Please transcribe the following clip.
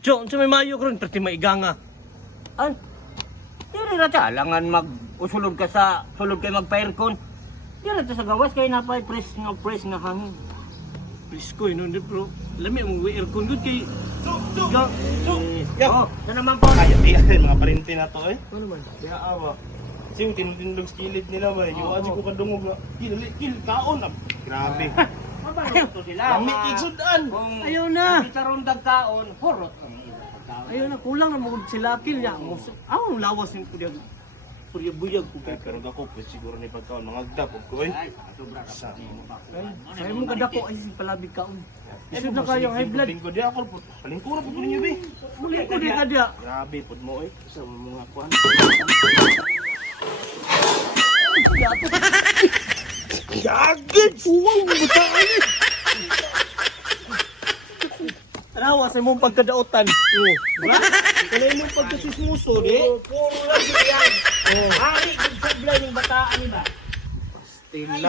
Chong, sa may mayo ko rin, pati maiganga. An? Dili na ta, langan mag-usulod ka sa, sulod kayo magpa-aircon. Dili na ta sa gawas, kaya napay press nga hangin. Please ko, yun, bro. Lami, mong aircon good kay... Oh, ito naman po. Kaya tiyan, mga parinti na to eh. Ano man? Kaya awa. Kasi yung tinutindog skillet nila ba, yung aji ko kadungog na, kill, kaon. Grabe. Mabalo to sila. Lami, igsudan. Ayaw na. Kung itaron kaon, horot ang iba pagkaon. Ayaw na, kulang na mo sila kill niya. Ang lawas yung kudyag. Buyag ko kay. Pero ako, pues siguro ni pagkaon, mga agdap ko eh. Ay, sobra ka Sa Ayaw mo kadako ay palabig kaon. Isod na kayo, high blood. Tingko di ako, palingkura po ninyo be. Muli ko di ka diya. Grabe, pud mo eh. Sa mga kuhan. Yagid! Uwang butaan eh! Tanawa sa mong pagkadaotan. Oo. Diba? Kaya yung pagkasismuso, di? Puro lang yan. Hari, good sabla yung bataan nila. Stila.